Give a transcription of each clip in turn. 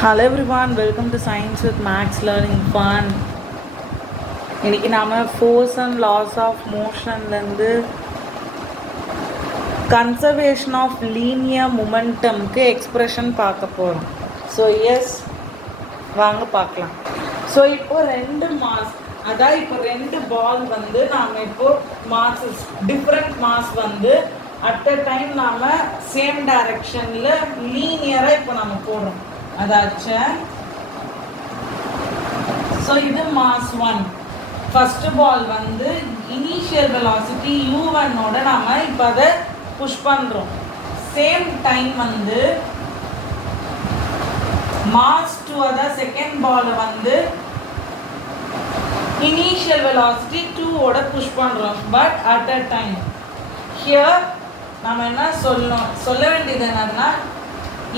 Hello everyone, welcome to Science with Max Learning Fun. இன்னைக்கு நாம force and laws of motionலேருந்து conservation of linear momentumக்கு expression பார்க்க போகிறோம். So S வாங்க பார்க்கலாம். So இப்போ ரெண்டு மாஸ், அதாவது இப்போ ரெண்டு பால் வந்து நாம் இப்போ மாஸ் டிஃப்ரெண்ட் மாஸ் வந்து அட் அ டைம் நாம் சேம் டைரக்ஷனில் லீனியராக இப்போ நம்ம போடுறோம். அதாச்சும் ஸோ இது மாஸ் 1. ஃபர்ஸ்ட் பால் வந்து இனிஷியல் வெலாசிட்டி u1ஓட நாம இப்போ அதை புஷ் பண்ணுறோம். சேம் டைம் வந்து மாஸ் 2, அதாவது செகண்ட் பால் வந்து இனிஷியல் வெலாசிட்டி 2ஓட புஷ் பண்ணுறோம். But at a time here நம்ம என்ன சொல்ல வேண்டியது என்னன்னா,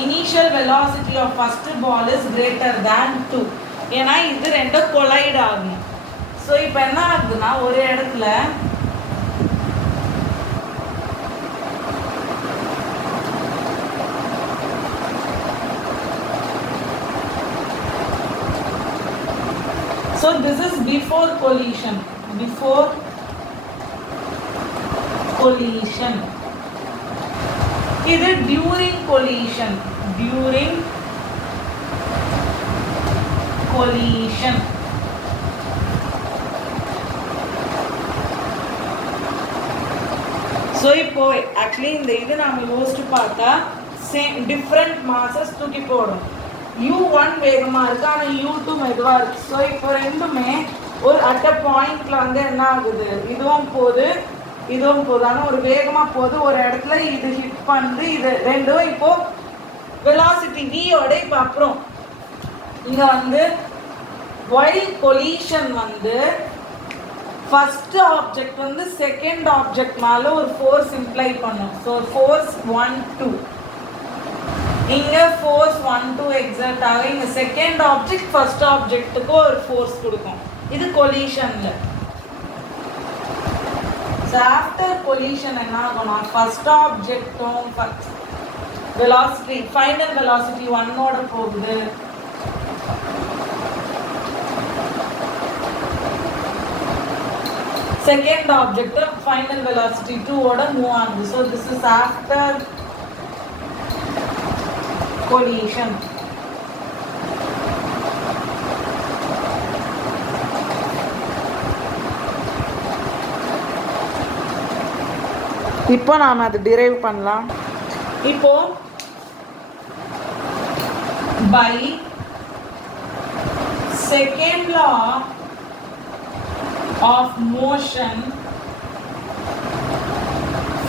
initial velocity of first ball is greater than 2. ஏன்னா இது ரெண்டும் கொலைட் ஆகும். ஸோ இப்போ என்ன ஆகுதுன்னா, ஒரு இடத்துல so this is before collision. இது during collision. ஸோ இப்போ ஆக்சுவலி இந்த இது நம்ம யோசிச்சு பார்த்தா சேம் டிஃப்ரெண்ட் மாசஸ் தூக்கி போடும். u1 வேகமாக இருக்குது, ஆனால் u2 மெதுவாக இருக்குது. ஸோ இப்போ ரெண்டுமே ஒரு அட் அ பாயிண்ட்ல வந்து என்ன ஆகுது, இதுவும் போகுது ஆனால் ஒரு வேகமாக போகுது. ஒரு இடத்துல இது ஹிட் பண்ணுது. இது ரெண்டும் இப்போ வெலாசிட்டி v-ஓட இப்போ அப்புறம் இங்கே வந்து while collision வந்து ஃபர்ஸ்ட் ஆப்ஜெக்ட் வந்து செகண்ட் ஆப்ஜெக்ட் மேலே ஒரு ஃபோர்ஸ் இம்ப்ளை பண்ணும். ஸோ ஃபோர்ஸ் 1 2 இங்கே ஃபோர்ஸ் 1 2 எக்ஸாக்ட் ஆக இங்கே செகண்ட் ஆப்ஜெக்ட் ஃபர்ஸ்ட் ஆப்ஜெக்ட்டுக்கு ஒரு ஃபோர்ஸ் கொடுக்கும். இது கொலிஷனில். ஸோ ஆஃப்டர் கொலிஷன் என்ன ஆகும்னா, ஃபர்ஸ்ட் ஆப்ஜெக்டும் வெலாசிட்டி ஃபைனல் வெலாசிட்டி 1ஓட போகுது. செகண்ட் ஆப்ஜெக்ட் ஃபைனல் வெலாசிட்டி 2ஓட மூவ் ஆகுது. So this is after collision. இப்போ நாம் அதை டிரைவ் பண்ணலாம். இப்போ by second law of motion,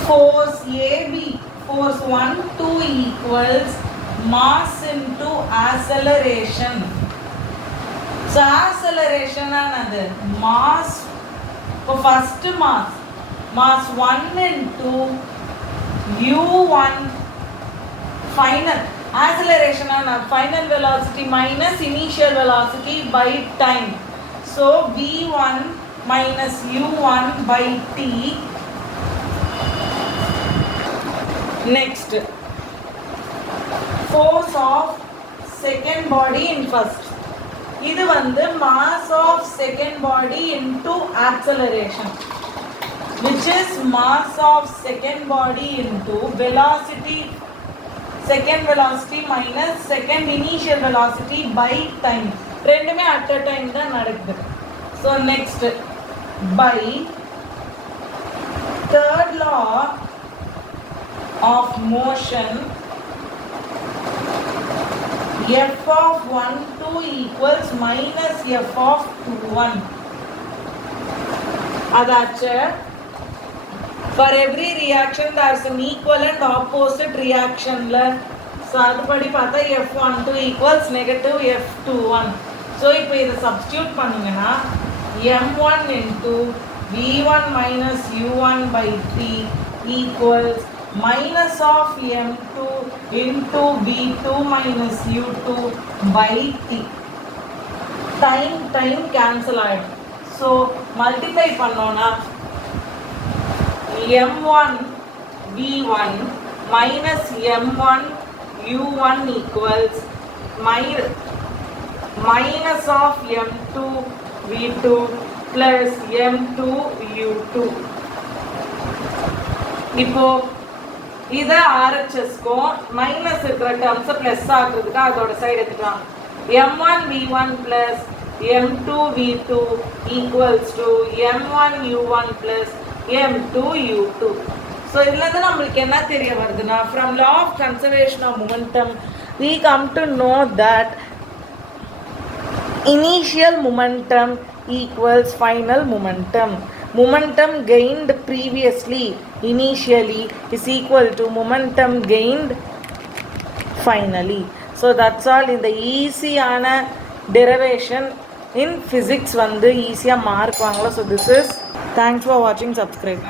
force AB, force 1 2 equals mass into acceleration. So acceleration another mass for first mass 1 into u1 final acceleration and final velocity minus initial velocity by time. So v1 minus u1 by t. Next, force of second body in first. இது வந்து mass of second body into acceleration, which is mass of second body into velocity, second velocity minus second initial velocity by time. ரெண்டுமே at a time தான் நடக்குது. So next, by third law of motion, f of 1 2 equals minus f of 2 1. அதாச்சு for every reaction there is an equal and opposite reaction. So அதுபடி பார்த்தா f12 equals negative f21. So இப்போ இதை substitute பண்ணிங்கன்னா m1 into v1 minus u1 by t equals minus of m2 into v2 minus u2 by t. time cancel ஆயிடும். So multiply பண்ணோன்னா m1 v1 minus m1 u1 equals minus of m2 v2 plus m2 u2. இப்போ இதை ஆர்ஹெச்எஸ்க்கும் minus இருக்கிற டேர்ம்ஸை plus ஆகுறதுக்கு அதோட side எடுத்துக்கலாம். m1 v1 plus m2 v2 equals to m1 u1 plus m2 u2. So இதுலேருந்து நம்மளுக்கு என்ன தெரிய வருதுன்னா, from law of conservation of momentum we come to know that initial momentum equals final momentum. Momentum gained previously initially is equal to momentum gained finally. So that's all. In the easy ana derivation in physics வந்து ஈஸியாக mark வாங்கலாம். So this is, thanks for watching, subscribe.